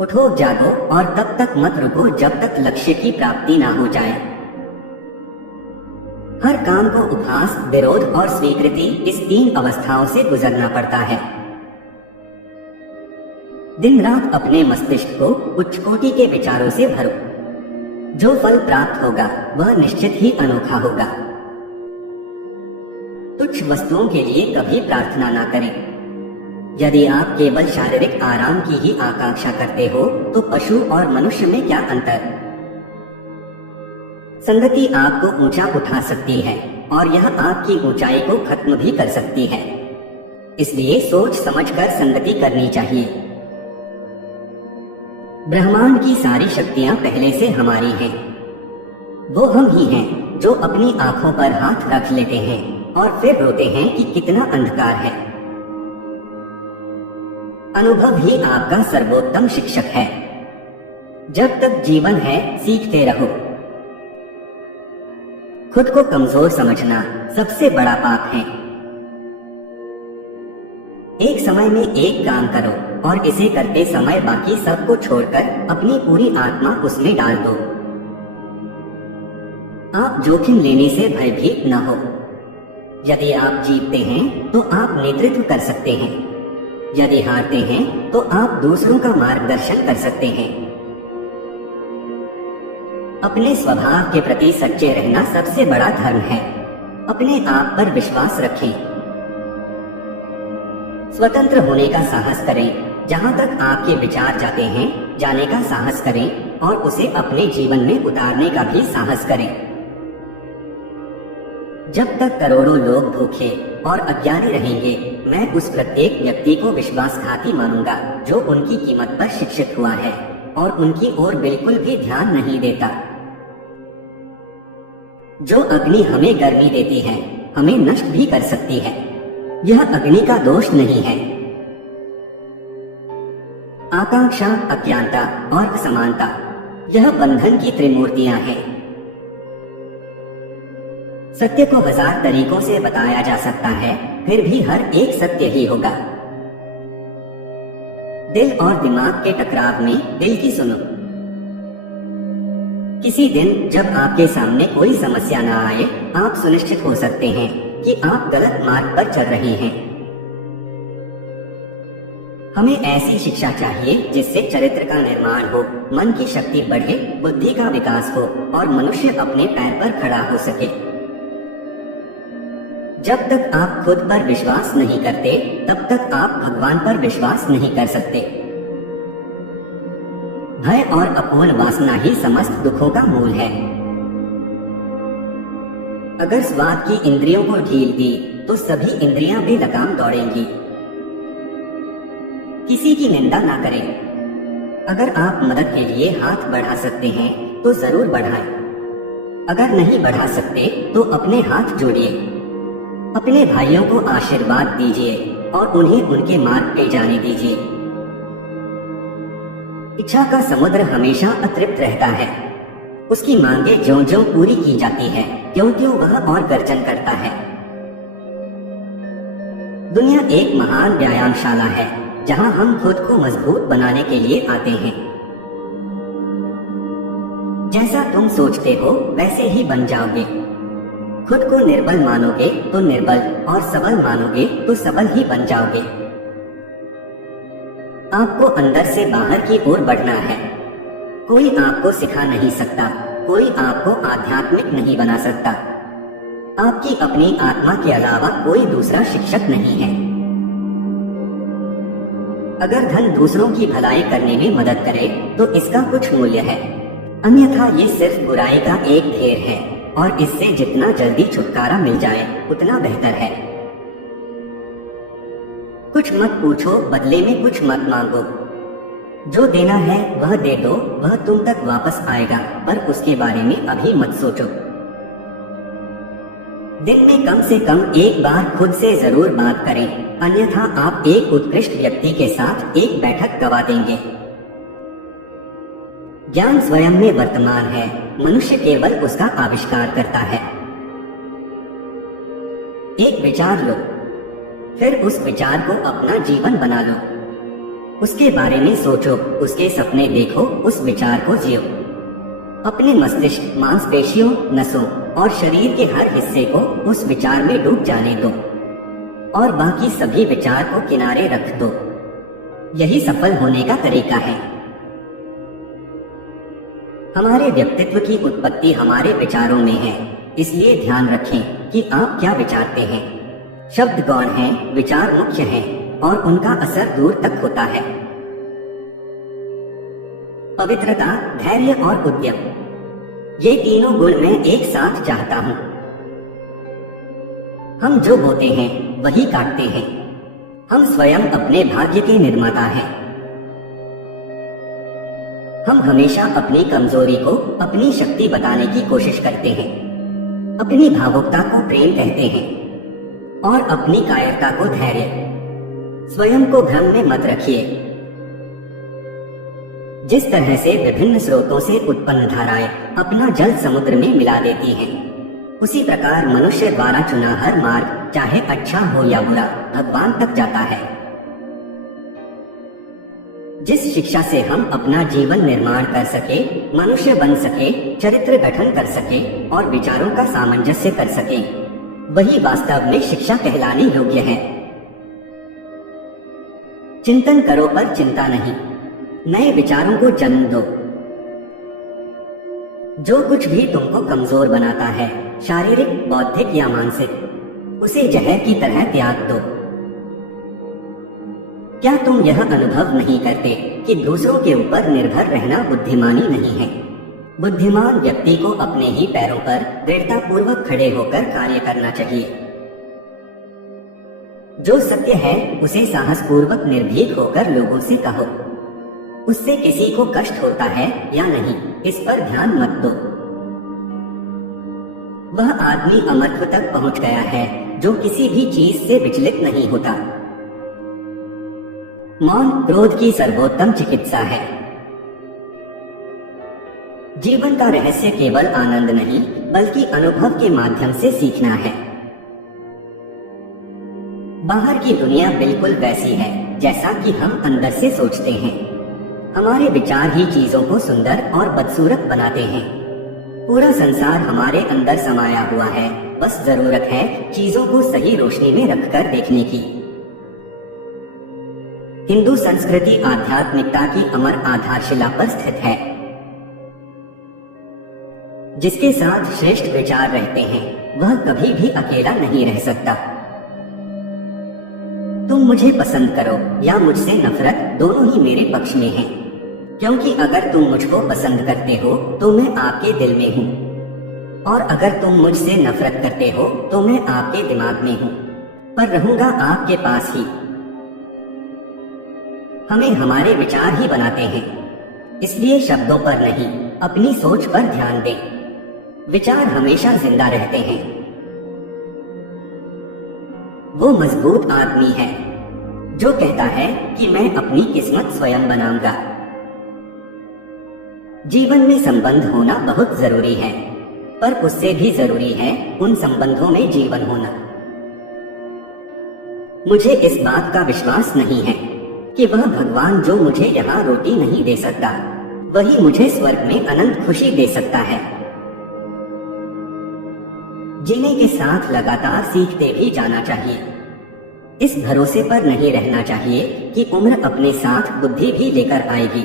उठो जागो और तब तक मत रुको जब तक लक्ष्य की प्राप्ति ना हो जाए। हर काम को उपहास, विरोध और स्वीकृति, इस 3 अवस्थाओं से गुजरना पड़ता है। दिन रात अपने मस्तिष्क को उच्च कोटि के विचारों से भरो। जो फल प्राप्त होगा वह निश्चित ही अनोखा होगा। तुच्छ वस्तुओं के लिए कभी प्रार्थना ना करें। यदि आप केवल शारीरिक आराम की ही आकांक्षा करते हो तो पशु और मनुष्य में क्या अंतर। संगति आपको ऊंचा उठा सकती है और यह आपकी ऊंचाई को खत्म भी कर सकती है। इसलिए सोच समझकर संगति करनी चाहिए। ब्रह्मांड की सारी शक्तियां पहले से हमारी हैं। वो हम ही हैं जो अपनी आंखों पर हाथ रख लेते हैं और फिर रोते हैं कि कितना अंधकार है। अनुभव ही आपका सर्वोत्तम शिक्षक है। जब तक जीवन है सीखते रहो। खुद को कमजोर समझना सबसे बड़ा पाप है। एक समय में एक काम करो और इसे करते समय बाकी सब को छोड़कर अपनी पूरी आत्मा उसमें डाल दो। आप जोखिम लेने से भयभीत न हो। यदि आप जीतते हैं तो आप नेतृत्व कर सकते हैं। यदि हारते हैं तो आप दूसरों का मार्गदर्शन कर सकते हैं। अपने स्वभाव के प्रति सच्चे रहना सबसे बड़ा धर्म है। अपने आप पर विश्वास रखें। स्वतंत्र होने का साहस करें। जहां तक आपके विचार जाते हैं जाने का साहस करें और उसे अपने जीवन में उतारने का भी साहस करें। जब तक करोड़ों लोग भूखे और अज्ञानी रहेंगे मैं उस प्रत्येक व्यक्ति को विश्वासघाती मानूंगा जो उनकी कीमत पर शिक्षित हुआ है और उनकी ओर बिल्कुल भी ध्यान नहीं देता। जो अग्नि हमें गर्मी देती है हमें नष्ट भी कर सकती है। यह अग्नि का दोष नहीं है। आकांक्षा, अज्ञानता और असमानता यह बंधन की त्रिमूर्तियां हैं। सत्य को 1000 तरीकों से बताया जा सकता है फिर भी हर एक सत्य ही होगा। दिल और दिमाग के टकराव में दिल की सुनो। किसी दिन जब आपके सामने कोई समस्या न आए आप सुनिश्चित हो सकते हैं कि आप गलत मार्ग पर चल रहे हैं। हमें ऐसी शिक्षा चाहिए जिससे चरित्र का निर्माण हो, मन की शक्ति बढ़े, बुद्धि का विकास हो और मनुष्य अपने पैर पर खड़ा हो सके। जब तक आप खुद पर विश्वास नहीं करते तब तक आप भगवान पर विश्वास नहीं कर सकते। भय और अपूर्ण वासना ही समस्त दुखों का मूल है। अगर स्वाद की इंद्रियों को ढील दी तो सभी इंद्रियां बेलगाम दौड़ेंगी। किसी की निंदा ना करें। अगर आप मदद के लिए हाथ बढ़ा सकते हैं तो जरूर बढ़ाएं। अगर नहीं बढ़ा सकते तो अपने हाथ जोड़िए। अपने भाइयों को आशीर्वाद दीजिए और उन्हें उनके मार्ग पे जाने दीजिए। इच्छा का समुद्र हमेशा अतृप्त रहता है। उसकी मांगे ज्यों-ज्यों पूरी की जाती है त्यों-त्यों वह और गर्जन करता है। दुनिया एक महान व्यायामशाला है जहां हम खुद को मजबूत बनाने के लिए आते हैं। जैसा तुम सोचते हो वैसे ही बन जाओगे। खुद को निर्बल मानोगे तो निर्बल और सबल मानोगे तो सबल ही बन जाओगे। आपको अंदर से बाहर की ओर बढ़ना है। कोई आपको सिखा नहीं सकता, कोई आपको आध्यात्मिक नहीं बना सकता। आपकी अपनी आत्मा के अलावा कोई दूसरा शिक्षक नहीं है। अगर धन दूसरों की भलाई करने में मदद करे तो इसका कुछ मूल्य है, अन्यथा ये सिर्फ बुराई का एक ढेर है और इससे जितना जल्दी छुटकारा मिल जाए उतना बेहतर है। कुछ मत पूछो, बदले में कुछ मत मांगो। जो देना है वह दे दो, वह तुम तक वापस आएगा, पर उसके बारे में अभी मत सोचो। दिन में कम से कम एक बार खुद से जरूर बात करें, अन्यथा आप एक उत्कृष्ट व्यक्ति के साथ एक बैठक गवा देंगे। ज्ञान स्वयं में वर्तमान है, मनुष्य केवल उसका आविष्कार करता है। एक विचार लो, फिर उस विचार को अपना जीवन बना लो। उसके बारे में सोचो, उसके सपने देखो, उस विचार को जियो। अपने मस्तिष्क, मांसपेशियों, नसों और शरीर के हर हिस्से को उस विचार में डूब जाने दो और बाकी सभी विचार को किनारे रख दो। यही सफल होने का तरीका है। हमारे व्यक्तित्व की उत्पत्ति हमारे विचारों में है, इसलिए ध्यान रखें कि आप क्या विचारते हैं। शब्द गौण हैं, विचार मुख्य हैं और उनका असर दूर तक होता है। पवित्रता, धैर्य और उद्यम, ये तीनों गुण मैं एक साथ चाहता हूं। हम जो बोते हैं वही काटते हैं। हम स्वयं अपने भाग्य के निर्माता हैं। हम हमेशा अपनी कमजोरी को अपनी शक्ति बताने की कोशिश करते हैं। अपनी भावुकता को प्रेम कहते हैं और अपनी कायरता को धैर्य। स्वयं को भ्रम में मत रखिए। जिस तरह से विभिन्न स्रोतों से उत्पन्न धाराएं अपना जल समुद्र में मिला देती हैं, उसी प्रकार मनुष्य द्वारा चुना हर मार्ग, चाहे अच्छा हो या बुरा, भगवान तक जाता है। जिस शिक्षा से हम अपना जीवन निर्माण कर सके, मनुष्य बन सके, चरित्र गठन कर सके और विचारों का सामंजस्य कर सके, वही वास्तव में शिक्षा कहलाने योग्य है। चिंतन करो पर चिंता नहीं, नए विचारों को जन्म दो। जो कुछ भी तुमको कमजोर बनाता है, शारीरिक, बौद्धिक या मानसिक, उसे जहर की तरह त्याग दो। क्या तुम यह अनुभव नहीं करते कि दूसरों के ऊपर निर्भर रहना बुद्धिमानी नहीं है? बुद्धिमान व्यक्ति को अपने ही पैरों पर दृढ़तापूर्वक खड़े होकर कार्य करना चाहिए। जो सत्य है उसे साहसपूर्वक निर्भीक होकर लोगों से कहो। उससे किसी को कष्ट होता है या नहीं, इस पर ध्यान मत दो। वह आदमी अमरत्व तक पहुंच गया है जो किसी भी चीज से विचलित नहीं होता। मौन क्रोध की सर्वोत्तम चिकित्सा है। जीवन का रहस्य केवल आनंद नहीं, बल्कि अनुभव के माध्यम से सीखना है। बाहर की दुनिया बिल्कुल वैसी है जैसा कि हम अंदर से सोचते हैं। हमारे विचार ही चीजों को सुंदर और बदसूरत बनाते हैं। पूरा संसार हमारे अंदर समाया हुआ है, बस जरूरत है चीजों को सही रोशनी में रखकर देखने की। हिंदू संस्कृति आध्यात्मिकता की अमर आधारशिला पर स्थित है। जिसके साथ श्रेष्ठ विचार रहते हैं वह कभी भी अकेला नहीं रह सकता। तुम मुझे पसंद करो या मुझसे नफरत, दोनों ही मेरे पक्ष में हैं। क्योंकि अगर तुम मुझको पसंद करते हो तो मैं आपके दिल में हूँ, और अगर तुम मुझसे नफरत करते हो तो मैं आपके दिमाग में हूँ, पर रहूंगा आपके पास ही। हमें हमारे विचार ही बनाते हैं, इसलिए शब्दों पर नहीं, अपनी सोच पर ध्यान दें। विचार हमेशा जिंदा रहते हैं। वो मजबूत आदमी है जो कहता है कि मैं अपनी किस्मत स्वयं बनाऊंगा। जीवन में संबंध होना बहुत जरूरी है, पर उससे भी जरूरी है उन संबंधों में जीवन होना। मुझे इस बात का विश्वास नहीं है कि वह भगवान जो मुझे यहाँ रोटी नहीं दे सकता, वही मुझे स्वर्ग में अनंत खुशी दे सकता है। जीने के साथ लगातार सीखते भी जाना चाहिए। इस भरोसे पर नहीं रहना चाहिए कि उम्र अपने साथ बुद्धि भी लेकर आएगी।